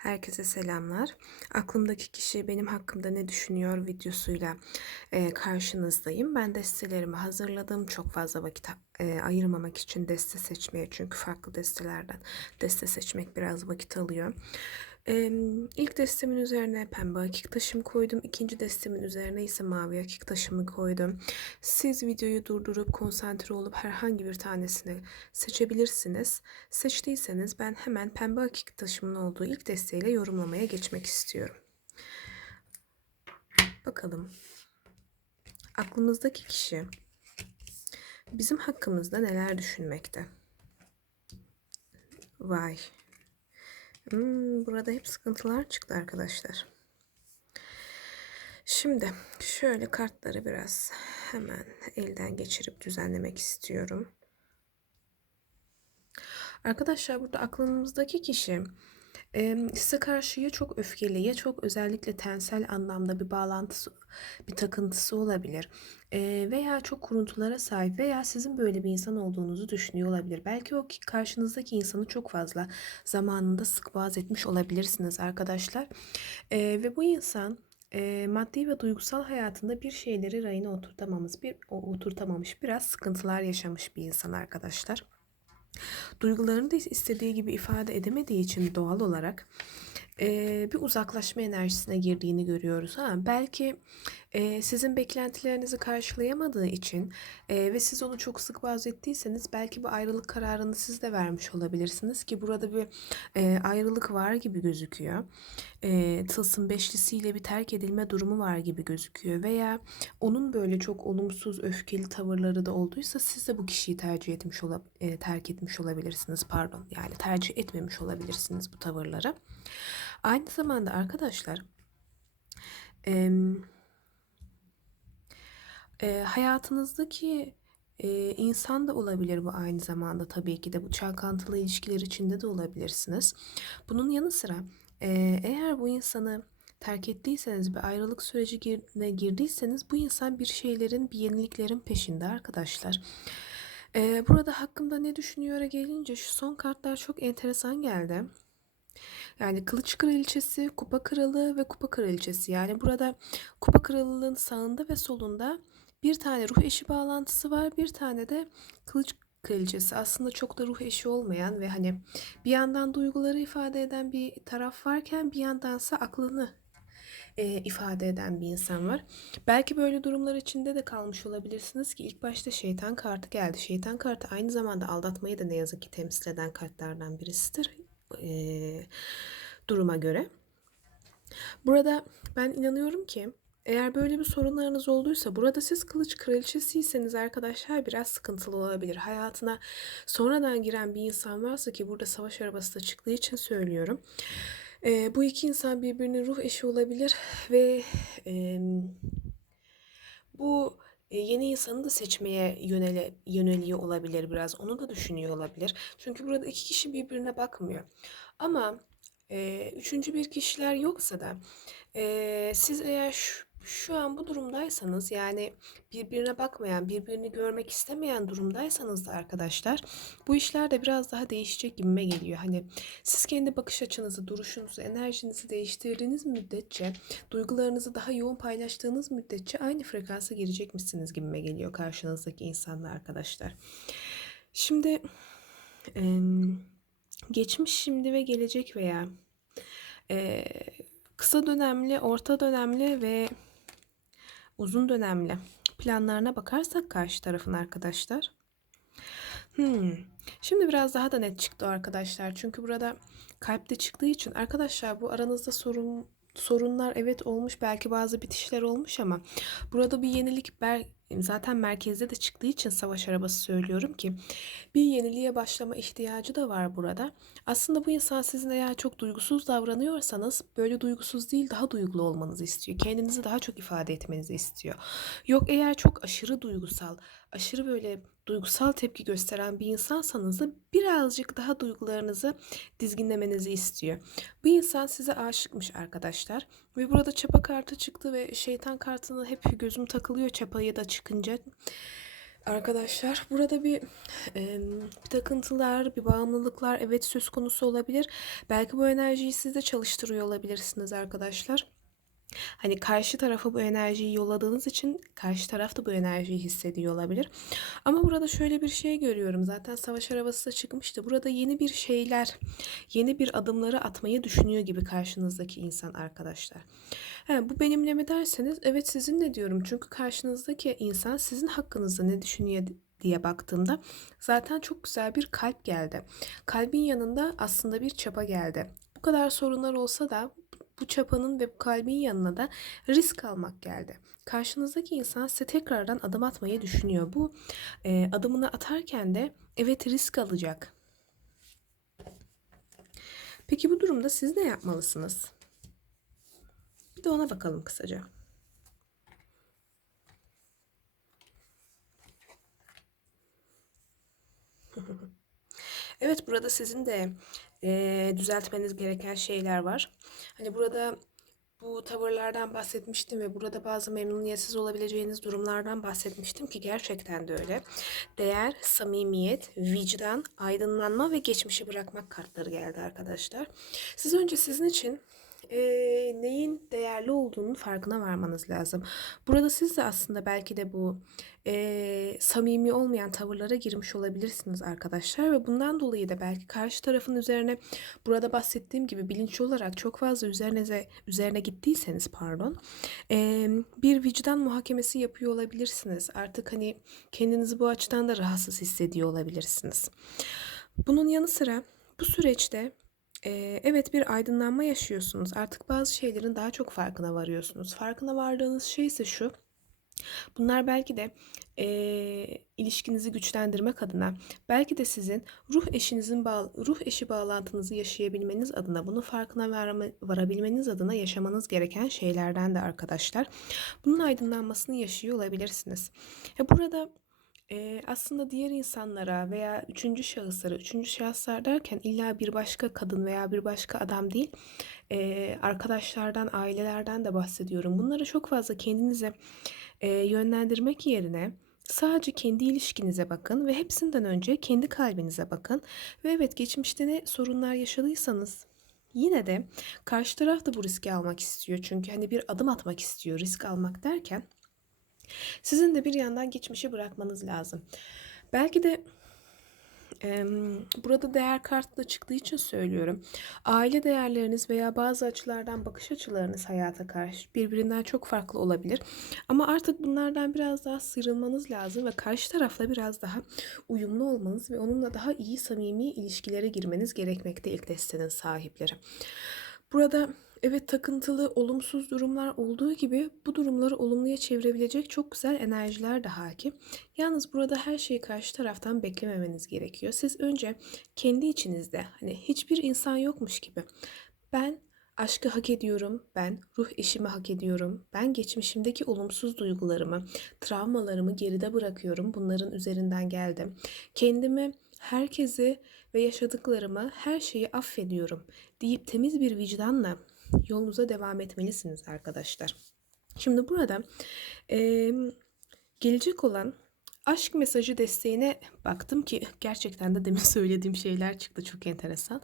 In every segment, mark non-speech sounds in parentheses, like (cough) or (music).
Herkese selamlar. Aklımdaki kişi benim hakkımda ne düşünüyor videosuyla e, karşınızdayım. Ben destelerimi hazırladım. Çok fazla vakit e, ayırmamak için deste seçmeye çünkü farklı destelerden deste seçmek biraz vakit alıyor. E, ilk destemin üzerine pembe akik taşımı koydum. İkinci destemin üzerine ise mavi akik taşımı koydum. Siz videoyu durdurup konsantre olup herhangi bir tanesini seçebilirsiniz. Seçtiyseniz ben hemen pembe akik taşımın olduğu ilk desteğiyle yorumlamaya geçmek istiyorum. Bakalım. Aklımızdaki kişi bizim hakkımızda neler düşünmekte? Vay. Hmm, burada hep sıkıntılar çıktı arkadaşlar. Şimdi şöyle kartları biraz hemen elden geçirip düzenlemek istiyorum. Arkadaşlar burada aklımızdaki kişi size karşı ya çok öfkeli ya çok özellikle tensel anlamda bir bağlantısı, bir takıntısı olabilir. Veya çok kuruntulara sahip veya sizin böyle bir insan olduğunuzu düşünüyor olabilir. Belki o karşınızdaki insanı çok fazla zamanında sık etmiş olabilirsiniz arkadaşlar. Ve bu insan e, maddi ve duygusal hayatında bir şeyleri rayına oturtamamış, bir oturtamamış, biraz sıkıntılar yaşamış bir insan arkadaşlar. Duygularını da istediği gibi ifade edemediği için doğal olarak e, bir uzaklaşma enerjisine girdiğini görüyoruz. Ha, belki e, sizin beklentilerinizi karşılayamadığı için e, ve siz onu çok sık vaz ettiyseniz belki bu ayrılık kararını siz de vermiş olabilirsiniz ki burada bir e, ayrılık var gibi gözüküyor. E, tılsım beşlisiyle bir terk edilme durumu var gibi gözüküyor veya onun böyle çok olumsuz öfkeli tavırları da olduysa siz de bu kişiyi tercih etmiş olab e, terk etmiş olabilirsiniz pardon yani tercih etmemiş olabilirsiniz bu tavırları. Aynı zamanda arkadaşlar e, e, hayatınızdaki e, insan da olabilir bu aynı zamanda tabii ki de bu çalkantılı ilişkiler içinde de olabilirsiniz. Bunun yanı sıra e, eğer bu insanı terk ettiyseniz bir ayrılık sürecine girdiyseniz bu insan bir şeylerin bir yeniliklerin peşinde arkadaşlar. E, burada hakkımda ne düşünüyor'a gelince şu son kartlar çok enteresan geldi. Yani kılıç kraliçesi, kupa kralı ve kupa kraliçesi. Yani burada kupa kralılığın sağında ve solunda bir tane ruh eşi bağlantısı var. Bir tane de kılıç kraliçesi. Aslında çok da ruh eşi olmayan ve hani bir yandan duyguları ifade eden bir taraf varken bir yandansa aklını e, ifade eden bir insan var. Belki böyle durumlar içinde de kalmış olabilirsiniz ki ilk başta şeytan kartı geldi. Şeytan kartı aynı zamanda aldatmayı da ne yazık ki temsil eden kartlardan birisidir e, duruma göre. Burada ben inanıyorum ki eğer böyle bir sorunlarınız olduysa burada siz kılıç kraliçesiyseniz arkadaşlar biraz sıkıntılı olabilir. Hayatına sonradan giren bir insan varsa ki burada savaş arabası da çıktığı için söylüyorum. E, bu iki insan birbirinin ruh eşi olabilir ve e, bu yeni insanı da seçmeye yönele, yöneliyor olabilir biraz. Onu da düşünüyor olabilir. Çünkü burada iki kişi birbirine bakmıyor. Ama e, üçüncü bir kişiler yoksa da e, siz eğer şu, şu an bu durumdaysanız yani birbirine bakmayan, birbirini görmek istemeyen durumdaysanız da arkadaşlar bu işler de biraz daha değişecek gibime geliyor. Hani siz kendi bakış açınızı, duruşunuzu, enerjinizi değiştirdiğiniz müddetçe, duygularınızı daha yoğun paylaştığınız müddetçe aynı frekansa girecekmişsiniz gibime geliyor karşınızdaki insanla arkadaşlar. Şimdi geçmiş, şimdi ve gelecek veya kısa dönemli, orta dönemli ve uzun dönemli planlarına bakarsak karşı tarafın arkadaşlar. Hmm. Şimdi biraz daha da net çıktı arkadaşlar. Çünkü burada kalpte çıktığı için arkadaşlar bu aranızda sorun sorunlar evet olmuş belki bazı bitişler olmuş ama burada bir yenilik zaten merkezde de çıktığı için savaş arabası söylüyorum ki bir yeniliğe başlama ihtiyacı da var burada. Aslında bu insan sizin eğer çok duygusuz davranıyorsanız böyle duygusuz değil daha duygulu olmanızı istiyor. Kendinizi daha çok ifade etmenizi istiyor. Yok eğer çok aşırı duygusal, aşırı böyle duygusal tepki gösteren bir insansanız da birazcık daha duygularınızı dizginlemenizi istiyor. Bu insan size aşıkmış arkadaşlar. Ve burada çapa kartı çıktı ve şeytan kartını hep gözüm takılıyor çapayı da çıkınca. Arkadaşlar burada bir, emm, bir takıntılar, bir bağımlılıklar evet söz konusu olabilir. Belki bu enerjiyi siz de çalıştırıyor olabilirsiniz arkadaşlar. Hani karşı tarafa bu enerjiyi yolladığınız için karşı taraf da bu enerjiyi hissediyor olabilir. Ama burada şöyle bir şey görüyorum. Zaten savaş arabası da çıkmıştı. Burada yeni bir şeyler, yeni bir adımları atmayı düşünüyor gibi karşınızdaki insan arkadaşlar. He, bu benimle mi derseniz evet sizinle diyorum. Çünkü karşınızdaki insan sizin hakkınızda ne düşünüyor diye baktığımda zaten çok güzel bir kalp geldi. Kalbin yanında aslında bir çapa geldi. Bu kadar sorunlar olsa da bu çapanın ve bu kalbin yanına da risk almak geldi. Karşınızdaki insan size tekrardan adım atmayı düşünüyor. Bu e, adımını atarken de evet risk alacak. Peki bu durumda siz ne yapmalısınız? Bir de ona bakalım kısaca. (laughs) Evet burada sizin de eee, düzeltmeniz gereken şeyler var. Hani burada bu tavırlardan bahsetmiştim ve burada bazı memnuniyetsiz olabileceğiniz durumlardan bahsetmiştim ki gerçekten de öyle. Değer, samimiyet, vicdan, aydınlanma ve geçmişi bırakmak kartları geldi arkadaşlar. Siz önce sizin için eee, neyin değerli olduğunun farkına varmanız lazım. Burada siz de aslında belki de bu eee, samimi olmayan tavırlara girmiş olabilirsiniz arkadaşlar ve bundan dolayı da belki karşı tarafın üzerine burada bahsettiğim gibi bilinçli olarak çok fazla üzerinize üzerine gittiyseniz pardon eee, bir vicdan muhakemesi yapıyor olabilirsiniz. Artık hani kendinizi bu açıdan da rahatsız hissediyor olabilirsiniz. Bunun yanı sıra bu süreçte evet bir aydınlanma yaşıyorsunuz. Artık bazı şeylerin daha çok farkına varıyorsunuz. Farkına vardığınız şey ise şu. Bunlar belki de eee, ilişkinizi güçlendirmek adına, belki de sizin ruh eşinizin bağ, ruh eşi bağlantınızı yaşayabilmeniz adına, bunun farkına varma, varabilmeniz adına yaşamanız gereken şeylerden de arkadaşlar. Bunun aydınlanmasını yaşıyor olabilirsiniz. Ya burada Eee, aslında diğer insanlara veya üçüncü şahıslara, üçüncü şahıslar derken illa bir başka kadın veya bir başka adam değil, eee, arkadaşlardan, ailelerden de bahsediyorum. Bunları çok fazla kendinize eee, yönlendirmek yerine sadece kendi ilişkinize bakın ve hepsinden önce kendi kalbinize bakın. Ve evet geçmişte ne sorunlar yaşadıysanız yine de karşı taraf da bu riski almak istiyor. Çünkü hani bir adım atmak istiyor risk almak derken. Sizin de bir yandan geçmişi bırakmanız lazım. Belki de burada değer kartı çıktığı için söylüyorum. Aile değerleriniz veya bazı açılardan bakış açılarınız hayata karşı birbirinden çok farklı olabilir. Ama artık bunlardan biraz daha sıyrılmanız lazım ve karşı tarafla biraz daha uyumlu olmanız ve onunla daha iyi samimi ilişkilere girmeniz gerekmekte ilk destenin sahipleri. Burada Evet takıntılı, olumsuz durumlar olduğu gibi bu durumları olumluya çevirebilecek çok güzel enerjiler de hakim. Yalnız burada her şeyi karşı taraftan beklememeniz gerekiyor. Siz önce kendi içinizde hani hiçbir insan yokmuş gibi ben aşkı hak ediyorum, ben ruh eşimi hak ediyorum, ben geçmişimdeki olumsuz duygularımı, travmalarımı geride bırakıyorum, bunların üzerinden geldim. Kendimi, herkesi ve yaşadıklarımı, her şeyi affediyorum deyip temiz bir vicdanla yolunuza devam etmelisiniz arkadaşlar. Şimdi burada e, gelecek olan aşk mesajı desteğine baktım ki gerçekten de demin (laughs) söylediğim şeyler çıktı çok enteresan.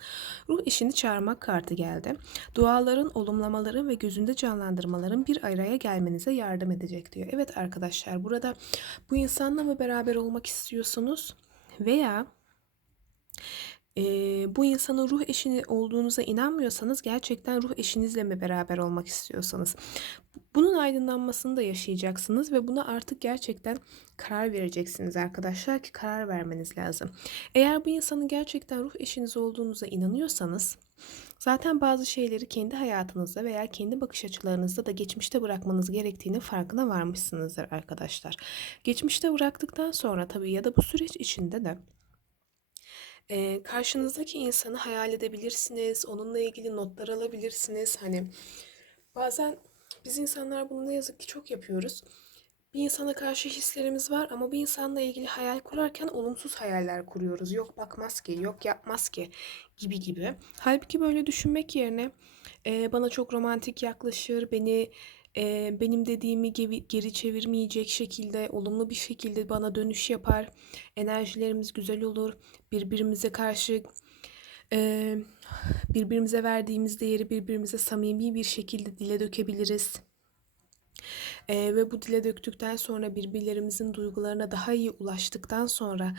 Ruh işini çağırmak kartı geldi. Duaların, olumlamaların ve gözünde canlandırmaların bir araya gelmenize yardım edecek diyor. Evet arkadaşlar burada bu insanla mı beraber olmak istiyorsunuz veya Eee, bu insanın ruh eşini olduğunuza inanmıyorsanız gerçekten ruh eşinizle mi beraber olmak istiyorsanız bunun aydınlanmasını da yaşayacaksınız ve buna artık gerçekten karar vereceksiniz arkadaşlar ki karar vermeniz lazım. Eğer bu insanın gerçekten ruh eşiniz olduğunuza inanıyorsanız zaten bazı şeyleri kendi hayatınızda veya kendi bakış açılarınızda da geçmişte bırakmanız gerektiğini farkına varmışsınızdır arkadaşlar. Geçmişte bıraktıktan sonra tabii ya da bu süreç içinde de Eee, karşınızdaki insanı hayal edebilirsiniz. Onunla ilgili notlar alabilirsiniz. Hani bazen biz insanlar bunu ne yazık ki çok yapıyoruz. Bir insana karşı hislerimiz var ama bir insanla ilgili hayal kurarken olumsuz hayaller kuruyoruz. Yok bakmaz ki, yok yapmaz ki gibi gibi. Halbuki böyle düşünmek yerine eee, bana çok romantik yaklaşır, beni eee, benim dediğimi gevi geri çevirmeyecek şekilde, olumlu bir şekilde bana dönüş yapar. Enerjilerimiz güzel olur. Birbirimize karşı, eee, birbirimize verdiğimiz değeri birbirimize samimi bir şekilde dile dökebiliriz. Eee, ve bu dile döktükten sonra birbirlerimizin duygularına daha iyi ulaştıktan sonra,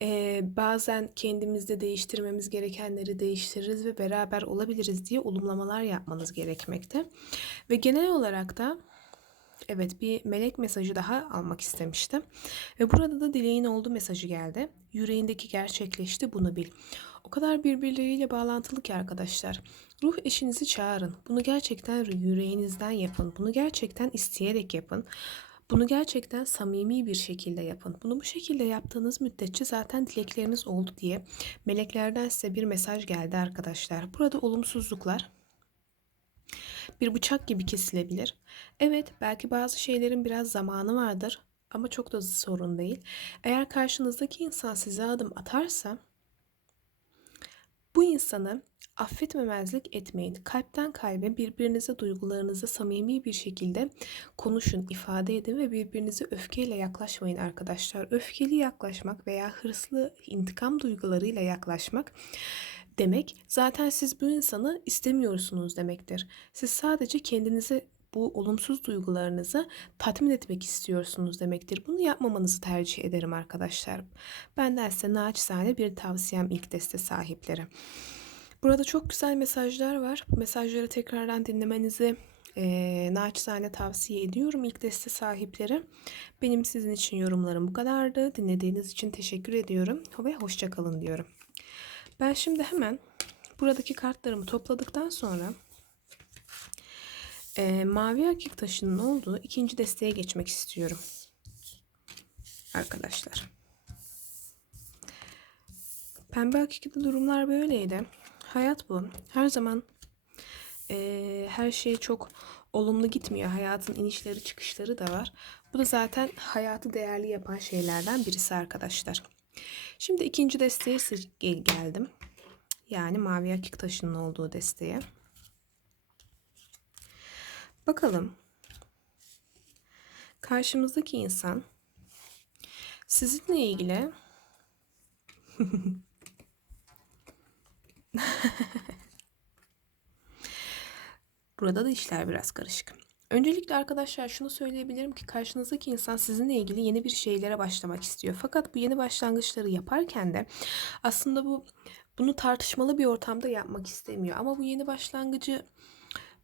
eee, bazen kendimizde değiştirmemiz gerekenleri değiştiririz ve beraber olabiliriz diye olumlamalar yapmanız gerekmekte. Ve genel olarak da evet, bir melek mesajı daha almak istemiştim ve burada da dileğin oldu mesajı geldi. Yüreğindeki gerçekleşti, bunu bil. O kadar birbirleriyle bağlantılı ki arkadaşlar. Ruh eşinizi çağırın. Bunu gerçekten yüreğinizden yapın. Bunu gerçekten isteyerek yapın. Bunu gerçekten samimi bir şekilde yapın. Bunu bu şekilde yaptığınız müddetçe zaten dilekleriniz oldu diye meleklerden size bir mesaj geldi arkadaşlar. Burada olumsuzluklar bir bıçak gibi kesilebilir. Evet, belki bazı şeylerin biraz zamanı vardır ama çok da sorun değil. Eğer karşınızdaki insan size adım atarsa bu insanı affetmemezlik etmeyin. Kalpten kalbe birbirinize duygularınızı samimi bir şekilde konuşun, ifade edin ve birbirinize öfkeyle yaklaşmayın arkadaşlar. Öfkeli yaklaşmak veya hırslı intikam duygularıyla yaklaşmak demek zaten siz bu insanı istemiyorsunuz demektir. Siz sadece kendinize bu olumsuz duygularınızı tatmin etmek istiyorsunuz demektir. Bunu yapmamanızı tercih ederim arkadaşlar. Benden size naçizane bir tavsiyem ilk deste sahipleri. Burada çok güzel mesajlar var. Mesajları tekrardan dinlemenizi e, naçizane tavsiye ediyorum ilk deste sahipleri. Benim sizin için yorumlarım bu kadardı. Dinlediğiniz için teşekkür ediyorum ve hoşçakalın diyorum. Ben şimdi hemen buradaki kartlarımı topladıktan sonra e, mavi akik taşının olduğu ikinci desteğe geçmek istiyorum. Arkadaşlar. Pembe akikide durumlar böyleydi. Hayat bu. Her zaman e, her şey çok olumlu gitmiyor. Hayatın inişleri çıkışları da var. Bu da zaten hayatı değerli yapan şeylerden birisi arkadaşlar. Şimdi ikinci desteğe geldim. Yani mavi akik taşının olduğu desteğe. Bakalım. Karşımızdaki insan sizinle ilgili (laughs) (laughs) Burada da işler biraz karışık. Öncelikle arkadaşlar şunu söyleyebilirim ki karşınızdaki insan sizinle ilgili yeni bir şeylere başlamak istiyor. Fakat bu yeni başlangıçları yaparken de aslında bu bunu tartışmalı bir ortamda yapmak istemiyor. Ama bu yeni başlangıcı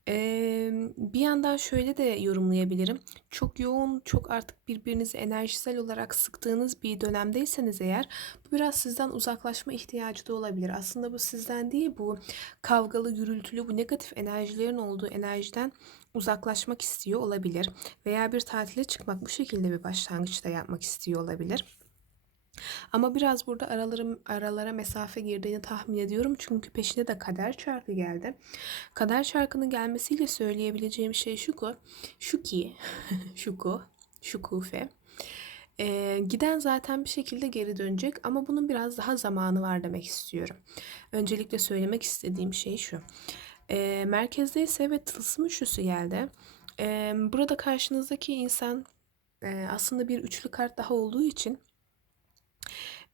Eee, bir yandan şöyle de yorumlayabilirim. Çok yoğun, çok artık birbirinizi enerjisel olarak sıktığınız bir dönemdeyseniz eğer bu biraz sizden uzaklaşma ihtiyacı da olabilir. Aslında bu sizden değil, bu kavgalı, gürültülü, bu negatif enerjilerin olduğu enerjiden uzaklaşmak istiyor olabilir. Veya bir tatile çıkmak bu şekilde bir başlangıçta yapmak istiyor olabilir. Ama biraz burada aralarım, aralara mesafe girdiğini tahmin ediyorum. Çünkü peşinde de kader çarkı geldi. Kader çarkının gelmesiyle söyleyebileceğim şey şu ki, şu ki, (laughs) şu ku, şu kufe. Ee, giden zaten bir şekilde geri dönecek ama bunun biraz daha zamanı var demek istiyorum. Öncelikle söylemek istediğim şey şu. Ee, merkezde ise evet tılsım üçlüsü geldi. Ee, burada karşınızdaki insan e, aslında bir üçlü kart daha olduğu için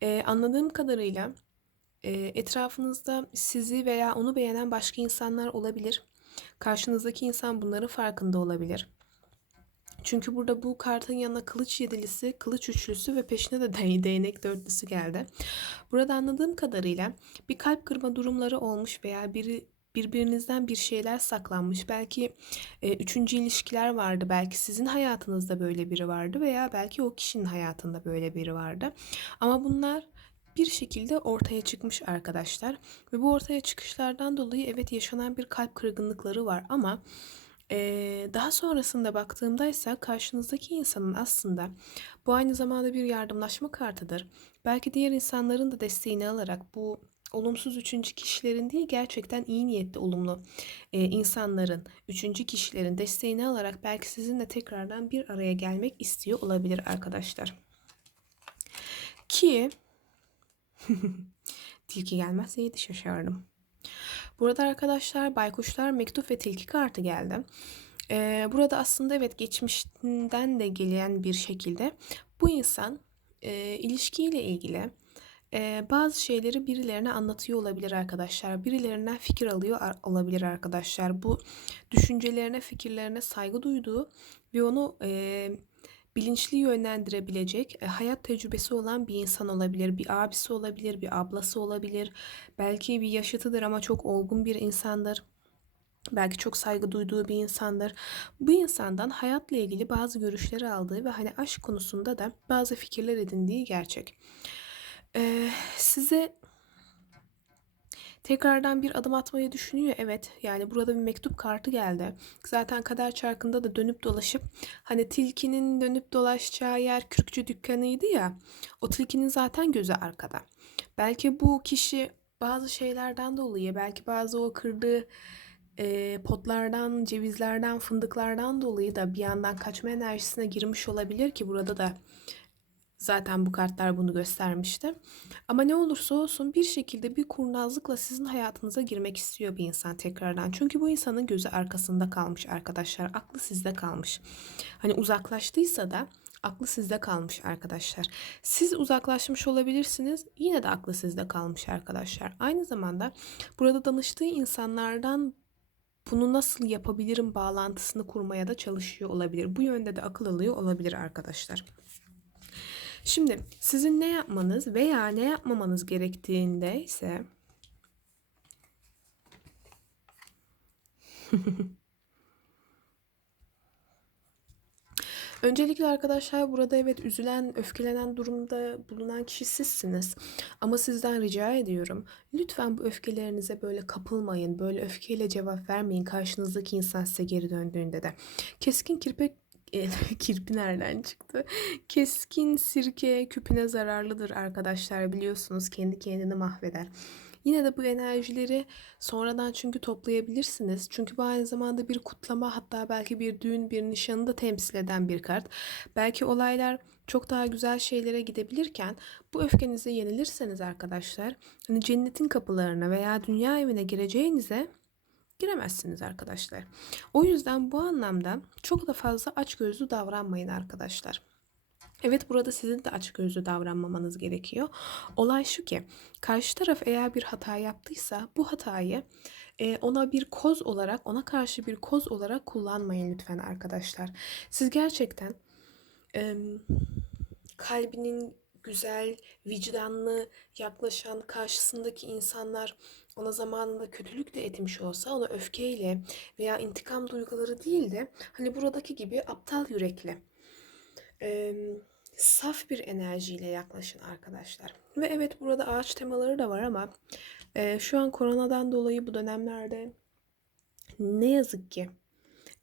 Eee, anladığım kadarıyla, eee, etrafınızda sizi veya onu beğenen başka insanlar olabilir. Karşınızdaki insan bunların farkında olabilir. Çünkü burada bu kartın yanına kılıç yedilisi, kılıç üçlüsü ve peşine de (laughs) değnek dörtlüsü geldi. Burada anladığım kadarıyla bir kalp kırma durumları olmuş veya biri birbirinizden bir şeyler saklanmış. Belki e, üçüncü ilişkiler vardı. Belki sizin hayatınızda böyle biri vardı veya belki o kişinin hayatında böyle biri vardı. Ama bunlar bir şekilde ortaya çıkmış arkadaşlar. Ve bu ortaya çıkışlardan dolayı evet yaşanan bir kalp kırgınlıkları var ama ee, daha sonrasında baktığımda ise karşınızdaki insanın aslında bu aynı zamanda bir yardımlaşma kartıdır. Belki diğer insanların da desteğini alarak bu olumsuz üçüncü kişilerin değil gerçekten iyi niyetli olumlu e, insanların, üçüncü kişilerin desteğini alarak belki sizinle tekrardan bir araya gelmek istiyor olabilir arkadaşlar. Ki (laughs) tilki gelmezseydi şaşardım. Burada arkadaşlar baykuşlar mektup ve tilki kartı geldi. Eee, burada aslında evet geçmişinden de gelen bir şekilde bu insan eee, ilişkiyle ilgili bazı şeyleri birilerine anlatıyor olabilir arkadaşlar. Birilerinden fikir alıyor olabilir arkadaşlar. Bu düşüncelerine, fikirlerine saygı duyduğu ve onu eee, bilinçli yönlendirebilecek e, hayat tecrübesi olan bir insan olabilir. Bir abisi olabilir, bir ablası olabilir. Belki bir yaşıtıdır ama çok olgun bir insandır. Belki çok saygı duyduğu bir insandır. Bu insandan hayatla ilgili bazı görüşleri aldığı ve hani aşk konusunda da bazı fikirler edindiği gerçek. Ee, size tekrardan bir adım atmayı düşünüyor. Evet yani burada bir mektup kartı geldi. Zaten kader çarkında da dönüp dolaşıp hani tilkinin dönüp dolaşacağı yer kürkçü dükkanıydı ya. O tilkinin zaten gözü arkada. Belki bu kişi bazı şeylerden dolayı belki bazı o kırdığı e, potlardan, cevizlerden, fındıklardan dolayı da bir yandan kaçma enerjisine girmiş olabilir ki burada da zaten bu kartlar bunu göstermişti. Ama ne olursa olsun bir şekilde bir kurnazlıkla sizin hayatınıza girmek istiyor bir insan tekrardan. Çünkü bu insanın gözü arkasında kalmış arkadaşlar. Aklı sizde kalmış. Hani uzaklaştıysa da aklı sizde kalmış arkadaşlar. Siz uzaklaşmış olabilirsiniz. Yine de aklı sizde kalmış arkadaşlar. Aynı zamanda burada danıştığı insanlardan bunu nasıl yapabilirim bağlantısını kurmaya da çalışıyor olabilir. Bu yönde de akıl alıyor olabilir arkadaşlar. Şimdi sizin ne yapmanız veya ne yapmamanız gerektiğinde ise Öncelikle arkadaşlar burada evet üzülen, öfkelenen durumda bulunan kişi sizsiniz. Ama sizden rica ediyorum. Lütfen bu öfkelerinize böyle kapılmayın. Böyle öfkeyle cevap vermeyin karşınızdaki insan size geri döndüğünde de. Keskin kirpik (laughs) kirpi nereden çıktı? Keskin sirke küpüne zararlıdır arkadaşlar biliyorsunuz kendi kendini mahveder. Yine de bu enerjileri sonradan çünkü toplayabilirsiniz. Çünkü bu aynı zamanda bir kutlama hatta belki bir düğün, bir nişanı da temsil eden bir kart. Belki olaylar çok daha güzel şeylere gidebilirken bu öfkenize yenilirseniz arkadaşlar hani cennetin kapılarına veya dünya evine gireceğinize giremezsiniz arkadaşlar. O yüzden bu anlamda çok da fazla açgözlü davranmayın arkadaşlar. Evet burada sizin de açgözlü davranmamanız gerekiyor. Olay şu ki karşı taraf eğer bir hata yaptıysa bu hatayı e, ona bir koz olarak ona karşı bir koz olarak kullanmayın lütfen arkadaşlar. Siz gerçekten e, kalbinin güzel, vicdanlı yaklaşan karşısındaki insanlar ona zamanında kötülük de etmiş olsa ona öfkeyle veya intikam duyguları değil de hani buradaki gibi aptal yürekli e, saf bir enerjiyle yaklaşın arkadaşlar. Ve evet burada ağaç temaları da var ama e, şu an koronadan dolayı bu dönemlerde ne yazık ki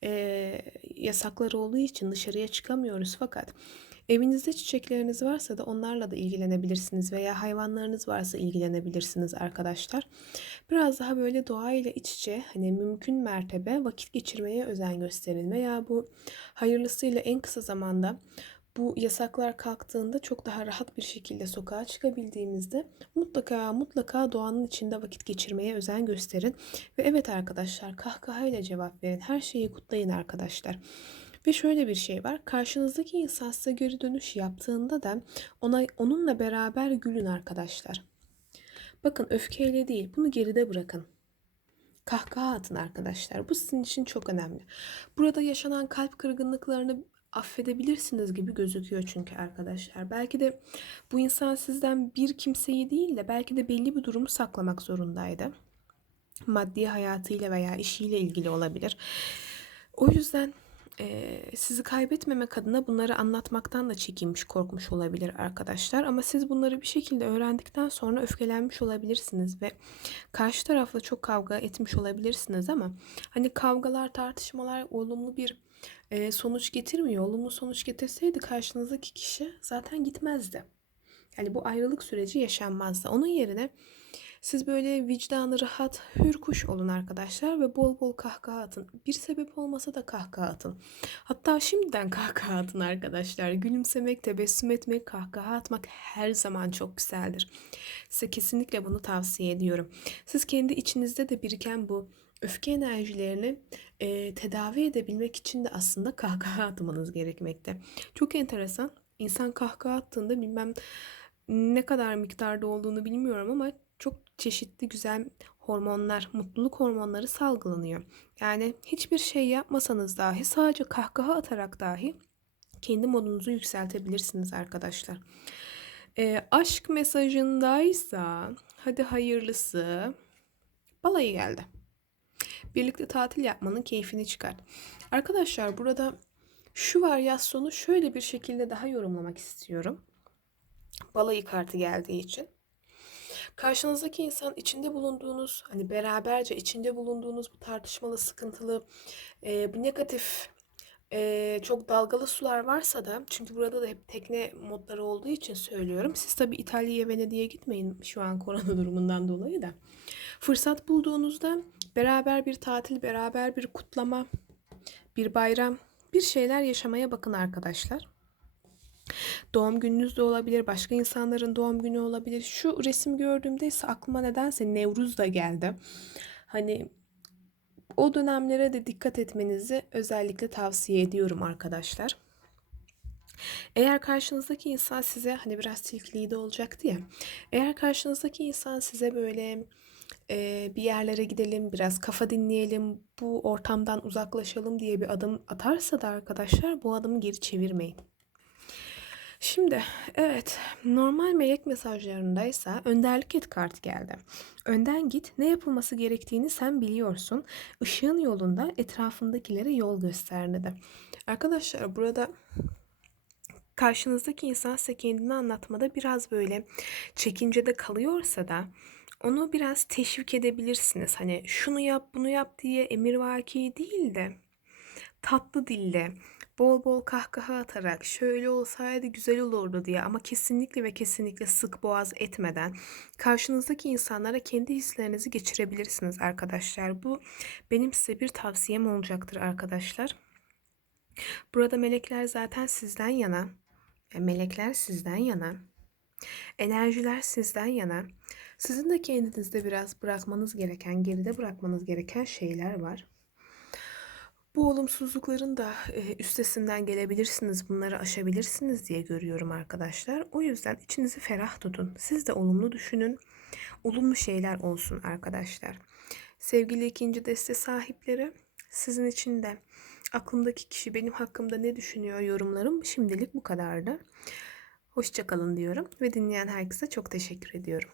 e, yasaklar olduğu için dışarıya çıkamıyoruz fakat Evinizde çiçekleriniz varsa da onlarla da ilgilenebilirsiniz veya hayvanlarınız varsa ilgilenebilirsiniz arkadaşlar. Biraz daha böyle doğayla iç içe hani mümkün mertebe vakit geçirmeye özen gösterin veya bu hayırlısıyla en kısa zamanda bu yasaklar kalktığında çok daha rahat bir şekilde sokağa çıkabildiğimizde mutlaka mutlaka doğanın içinde vakit geçirmeye özen gösterin. Ve evet arkadaşlar kahkahayla cevap verin. Her şeyi kutlayın arkadaşlar. Ve şöyle bir şey var. Karşınızdaki insan size geri dönüş yaptığında da ona onunla beraber gülün arkadaşlar. Bakın öfkeyle değil, bunu geride bırakın. Kahkaha atın arkadaşlar. Bu sizin için çok önemli. Burada yaşanan kalp kırgınlıklarını affedebilirsiniz gibi gözüküyor çünkü arkadaşlar. Belki de bu insan sizden bir kimseyi değil de belki de belli bir durumu saklamak zorundaydı. Maddi hayatıyla veya işiyle ilgili olabilir. O yüzden e, sizi kaybetmemek adına bunları anlatmaktan da çekinmiş, korkmuş olabilir arkadaşlar. Ama siz bunları bir şekilde öğrendikten sonra öfkelenmiş olabilirsiniz ve karşı tarafla çok kavga etmiş olabilirsiniz ama hani kavgalar, tartışmalar olumlu bir e, sonuç getirmiyor. Olumlu sonuç getirseydi karşınızdaki kişi zaten gitmezdi. Yani bu ayrılık süreci yaşanmazdı. Onun yerine Siz böyle vicdanı rahat, hür kuş olun arkadaşlar ve bol bol kahkaha atın. Bir sebep olmasa da kahkaha atın. Hatta şimdiden (laughs) kahkaha atın arkadaşlar. Gülümsemek, tebessüm etmek, kahkaha atmak her zaman çok güzeldir. Size kesinlikle bunu tavsiye ediyorum. Siz kendi içinizde de biriken bu öfke enerjilerini e, tedavi edebilmek için de aslında kahkaha atmanız gerekmekte. Çok enteresan. İnsan kahkaha attığında bilmem ne kadar miktarda olduğunu bilmiyorum ama çok çeşitli güzel hormonlar, mutluluk hormonları salgılanıyor. Yani hiçbir şey yapmasanız dahi sadece kahkaha atarak dahi kendi modunuzu yükseltebilirsiniz arkadaşlar. E, aşk mesajındaysa hadi hayırlısı balayı geldi. Birlikte tatil yapmanın keyfini çıkart. Arkadaşlar burada şu varyasyonu şöyle bir şekilde daha yorumlamak istiyorum. Balayı kartı geldiği için. Karşınızdaki insan içinde bulunduğunuz, hani beraberce içinde bulunduğunuz bu tartışmalı, sıkıntılı, e, bu negatif, e, çok dalgalı sular varsa da, çünkü burada da hep tekne modları olduğu için söylüyorum. Siz tabii İtalya'ya, Venedik'e gitmeyin şu an korona (laughs) durumundan dolayı da. Fırsat bulduğunuzda beraber bir tatil, beraber bir kutlama, bir bayram, bir şeyler yaşamaya bakın arkadaşlar. Doğum gününüz de olabilir, başka insanların doğum günü olabilir. Şu resim gördüğümde ise aklıma nedense Nevruz da geldi. Hani o dönemlere de dikkat etmenizi özellikle tavsiye ediyorum arkadaşlar. Eğer karşınızdaki insan size hani biraz tilkiliği de olacaktı ya. Eğer karşınızdaki insan size böyle e, bir yerlere gidelim, biraz kafa dinleyelim, bu ortamdan uzaklaşalım diye bir adım atarsa da arkadaşlar bu adımı geri çevirmeyin. Şimdi evet normal melek mesajlarındaysa önderlik et kart geldi. Önden git ne yapılması gerektiğini sen biliyorsun. Işığın yolunda etrafındakilere yol göster dedi. Arkadaşlar burada karşınızdaki insan size kendini anlatmada biraz böyle çekincede kalıyorsa da onu biraz teşvik edebilirsiniz. Hani şunu yap bunu yap diye emirvaki değil de tatlı dille bol bol kahkaha atarak şöyle olsaydı güzel olurdu diye ama kesinlikle ve kesinlikle sık boğaz etmeden karşınızdaki insanlara kendi hislerinizi geçirebilirsiniz arkadaşlar. Bu benim size bir tavsiyem olacaktır arkadaşlar. Burada melekler zaten sizden yana. Melekler sizden yana. Enerjiler sizden yana. Sizin de kendinizde biraz bırakmanız gereken, geride bırakmanız gereken şeyler var. Bu olumsuzlukların da e, üstesinden gelebilirsiniz, bunları aşabilirsiniz diye görüyorum arkadaşlar. O yüzden içinizi ferah tutun. Siz de olumlu düşünün. Olumlu şeyler olsun arkadaşlar. Sevgili ikinci deste sahipleri, sizin için de aklımdaki kişi benim hakkımda ne düşünüyor yorumlarım şimdilik bu kadardı. Hoşçakalın diyorum ve dinleyen herkese çok teşekkür ediyorum.